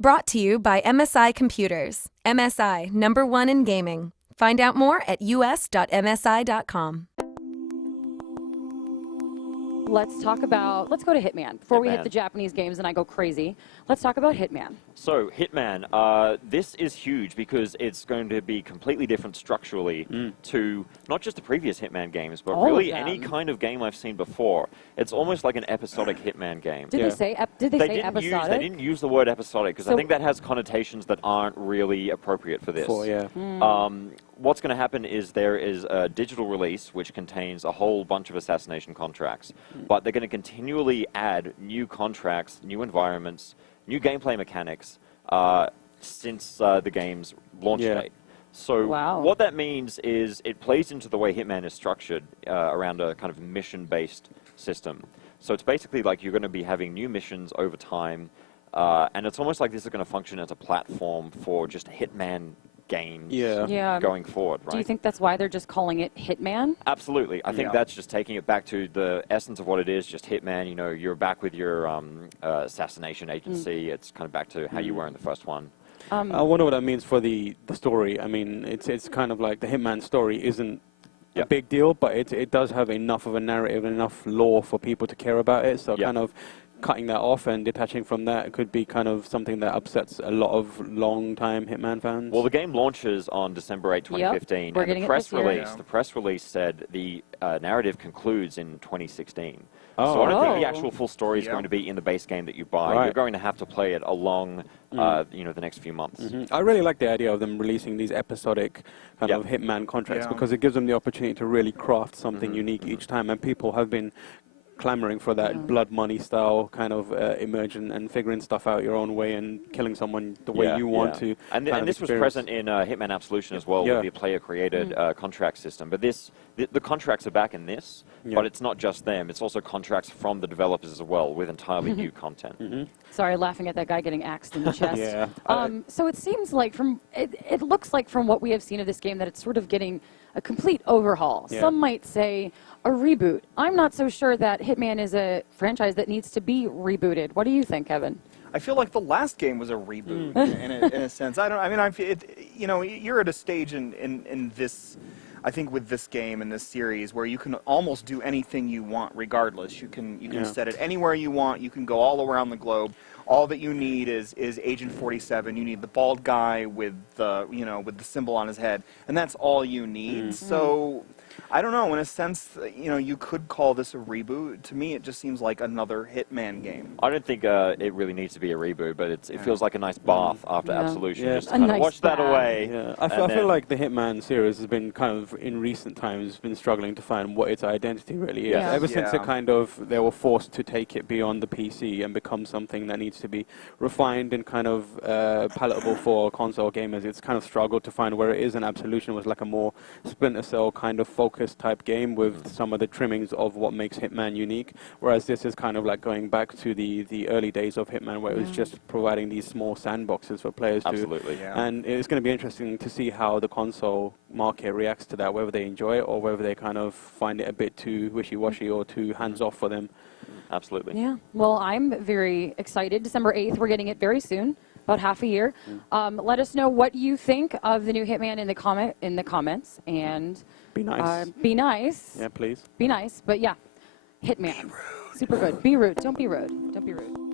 Brought to you by MSI Computers. MSI, #1 in gaming. Find out more at us.msi.com. Let's go to Hitman. Before we hit the Japanese games and I go crazy, let's talk about Hitman. So, Hitman, this is huge because it's going to be completely different structurally to not just the previous Hitman games, but really any kind of game I've seen before. It's almost like an episodic Hitman game. Did they say episodic? They didn't use the word episodic because I think that has connotations that aren't really appropriate for this. What's going to happen is there is a digital release which contains a whole bunch of assassination contracts, but they're going to continually add new contracts, new environments, new gameplay mechanics since the game's launch date. So what that means is it plays into the way Hitman is structured around a kind of mission-based system. So it's basically like you're going to be having new missions over time, and it's almost like this is going to function as a platform for just Hitman games going forward, right? Do you think that's why they're just calling it Hitman? Absolutely. I think that's just taking it back to the essence of what it is, just Hitman. You know, you're back with your assassination agency. It's kind of back to how you were in the first one. I wonder what that means for the story. I mean, it's kind of like the Hitman story isn't a big deal, but it does have enough of a narrative and enough lore for people to care about it. So kind of cutting that off and detaching from that could be kind of something that upsets a lot of long-time Hitman fans. Well, the game launches on December 8, 2015, and the press release said the narrative concludes in 2016. So I don't think the actual full story is going to be in the base game that you buy. You're going to have to play it along, you know, the next few months. I really like the idea of them releasing these episodic kind of Hitman contracts because it gives them the opportunity to really craft something unique each time, and people have been clamoring for that blood money style kind of immersion and figuring stuff out your own way and killing someone the way you want to. And this was present in Hitman Absolution as well with the player-created contract system. But the contracts are back in this, but it's not just them. It's also contracts from the developers as well with entirely new content. Sorry, laughing at that guy getting axed in the chest. So it seems like it looks like from what we have seen of this game that it's sort of getting a complete overhaul. Some might say a reboot. I'm not so sure that Hitman is a franchise that needs to be rebooted. What do you think, Kevin? I feel like the last game was a reboot in a sense. You know, you're at a stage in this, I think, with this game and this series where you can almost do anything you want regardless. You can set it anywhere you want. You can go all around the globe. All that you need is Agent 47. You need the bald guy with the with the symbol on his head, and that's all you need. So I don't know. In a sense, you know, you could call this a reboot. To me, it just seems like another Hitman game. I don't think it really needs to be a reboot, but it feels like a nice bath after Absolution. Just to kind of wash that away. I feel like the Hitman series has been kind of, in recent times, been struggling to find what its identity really is. Ever since they were forced to take it beyond the PC and become something that needs to be refined and kind of palatable for console gamers, it's kind of struggled to find where it is, and Absolution was like a more Splinter Cell kind of focused type game with some of the trimmings of what makes Hitman unique, whereas this is kind of like going back to the early days of Hitman where it was just providing these small sandboxes for players and it's going to be interesting to see how the console market reacts to that, whether they enjoy it or whether they kind of find it a bit too wishy-washy or too hands-off for them. Absolutely. Yeah. Well, I'm very excited. December 8th, we're getting it very soon, about half a year. Let us know what you think of the new Hitman in the comments, and be nice. Be nice. Yeah, please. Be nice. But yeah, Hitman. Super good. Be rude. Don't be rude. Don't be rude.